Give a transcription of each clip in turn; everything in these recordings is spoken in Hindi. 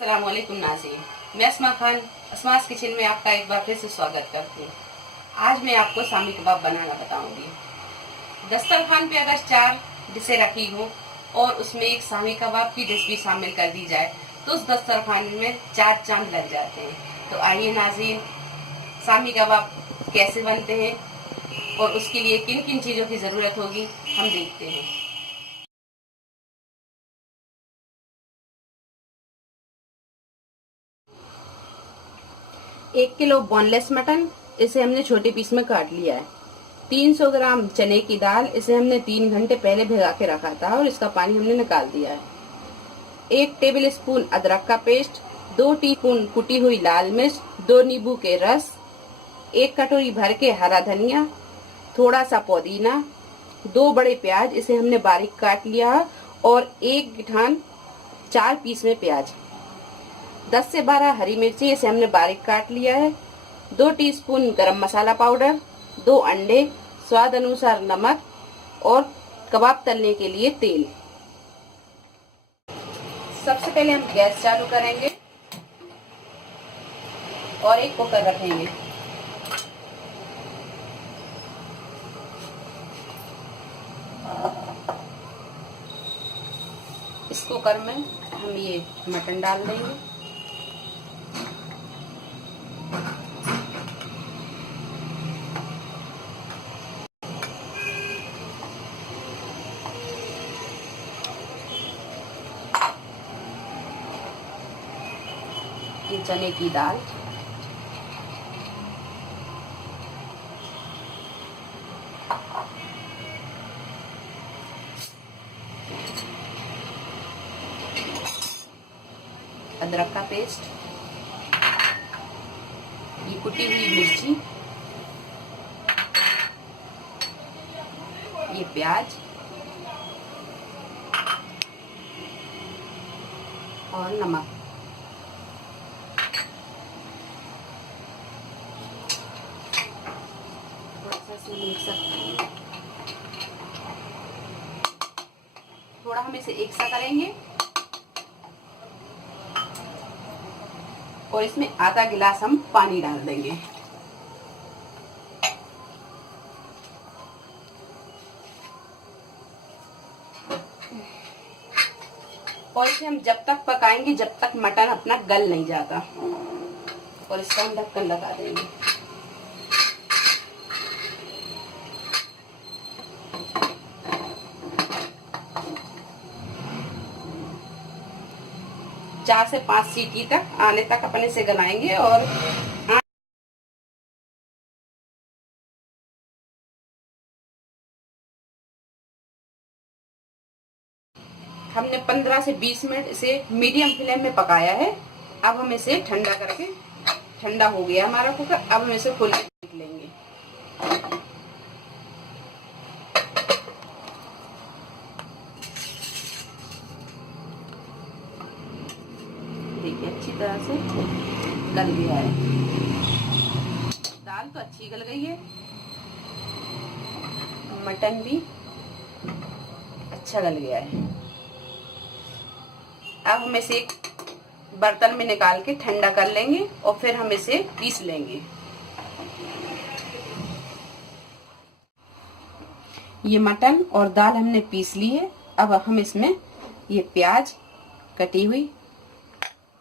अस्सलाम वालेकुम नाज़रीन, मैं अस्मा खान अस्मास किचन में आपका एक बार फिर से स्वागत करती हूँ। आज मैं आपको शामी कबाब बनाना बताऊंगी। दस्तरखान पे अगर 4 डिशें रखी हो और उसमें एक शामी कबाब की डिश भी शामिल कर दी जाए तो उस दस्तरखान में 4 चांद लग जाते हैं। तो आइए नाज़रीन, शामी कबाब कैसे बनते हैं और उसके लिए किन किन चीज़ों की ज़रूरत होगी हम देखते हैं। 1 किलो बोनलेस मटन, इसे हमने छोटे पीस में काट लिया है। 300 ग्राम चने की दाल, इसे हमने 3 घंटे पहले भिगा के रखा था और इसका पानी हमने निकाल दिया है। 1 टेबल स्पून अदरक का पेस्ट, 2 टीस्पून कुटी हुई लाल मिर्च, 2 नींबू के रस, 1 कटोरी भर के हरा धनिया, थोड़ा सा पुदीना, 2 बड़े प्याज, इसे हमने बारीक काट लिया और 1 गिठान 4 पीस में प्याज, 10 से 12 हरी मिर्ची, इसे हमने बारीक काट लिया है, 2 टीस्पून गरम मसाला पाउडर, 2 अंडे, स्वाद अनुसार नमक और कबाब तलने के लिए तेल। सबसे पहले हम गैस चालू करेंगे और एक कुकर रखेंगे। इस कुकर में हम ये मटन डाल देंगे। ये चने की दाल, अदरक का पेस्ट, ये कुटी हुई मिर्ची, ये प्याज और नमक। थोड़ा हम इसे एक सा करेंगे और इसमें आधा गिलास हम पानी डाल देंगे। और इसे हम जब तक पकाएंगे जब तक मटन अपना गल नहीं जाता। और इसका हम ढक्कन लगा देंगे। चार से 5 सीटी तक आने तक अपन इसे गलाएंगे। और हमने 15 से 20 मिनट इसे मीडियम फ्लेम में पकाया है। अब हम इसे ठंडा करके, ठंडा हो गया हमारा कुकर, अब हम इसे खोल के देख लेंगे। देखिए अच्छी तरह से गल गया है। दाल तो अच्छी गल गई है, मटन भी अच्छा गल गया है। अब हम इसे एक बर्तन में निकाल के ठंडा कर लेंगे और फिर हम इसे पीस लेंगे। ये मटन और दाल हमने पीस ली है। अब हम इसमें ये प्याज कटी हुई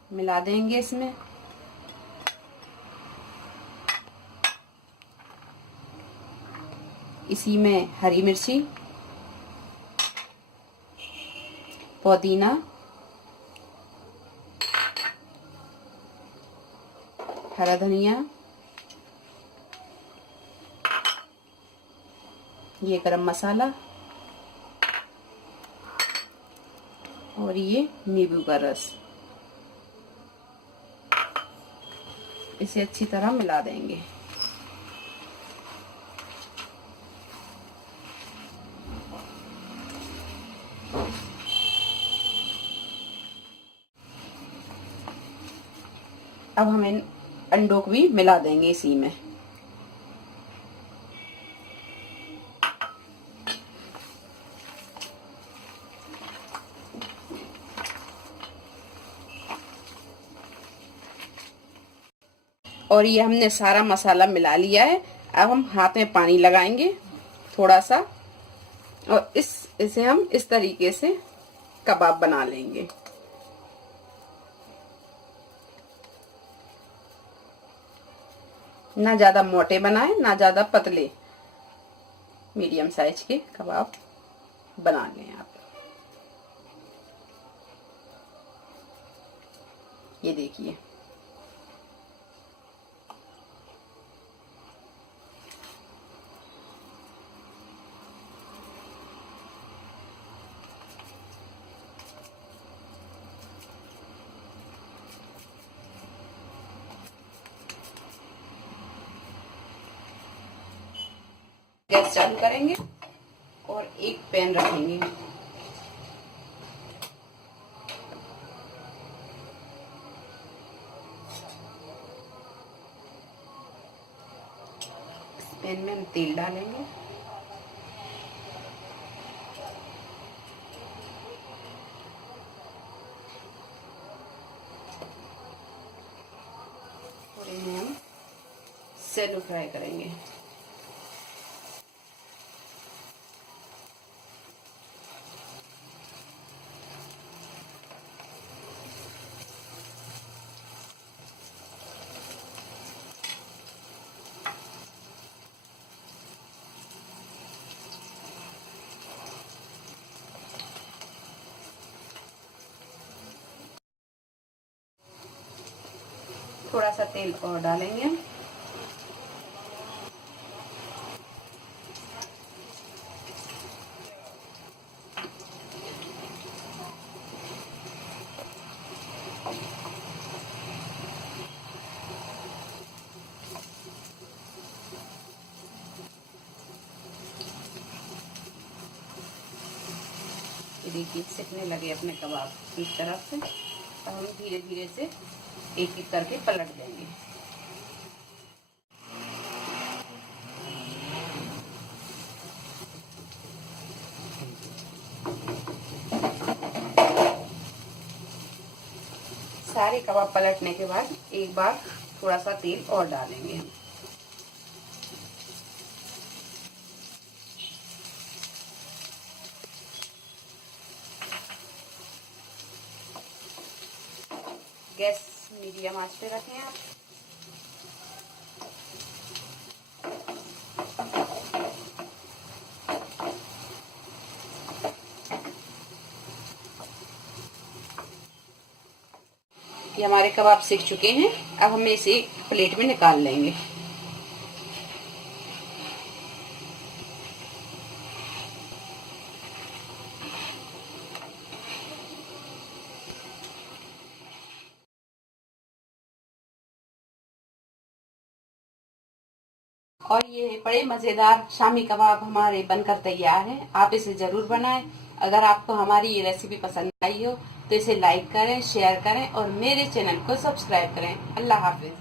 मिला देंगे इसमें। इसी में हरी मिर्ची, पुदीना, हरा धनिया, ये गरम मसाला और ये नींबू का रस। इसे अच्छी तरह मिला देंगे। अब हम इन अंडों को भी मिला देंगे इसी में। और ये हमने सारा मसाला मिला लिया है। अब हम हाथ में पानी लगाएंगे थोड़ा सा, और इसे हम इस तरीके से कबाब बना लेंगे। ना ज्यादा मोटे बनाए ना ज्यादा पतले, मीडियम साइज के कबाब बना लें आप। ये देखिए, गैस चालू करेंगे और एक पैन रखेंगे। इस पैन में हम तेल डालेंगे। और इन्हें हम सैलो फ्राई करेंगे। थोड़ा सा तेल और डालेंगे। ये देखिए सिकने लगे अपने कबाब एक तरफ से। अब हम धीरे धीरे से एक एक करके पलट देंगे। सारे कबाब पलटने के बाद एक बार थोड़ा सा तेल और डालेंगे हम। गैस मीडियम आंच पे रखें आप। ये हमारे कबाब सिक चुके हैं। अब हम इसे प्लेट में निकाल लेंगे। और ये बड़े मजेदार शामी कबाब हमारे बनकर तैयार हैं। आप इसे जरूर बनाएं। अगर आपको हमारी ये रेसिपी पसंद आई हो तो इसे लाइक करें, शेयर करें और मेरे चैनल को सब्सक्राइब करें। अल्लाह हाफिज।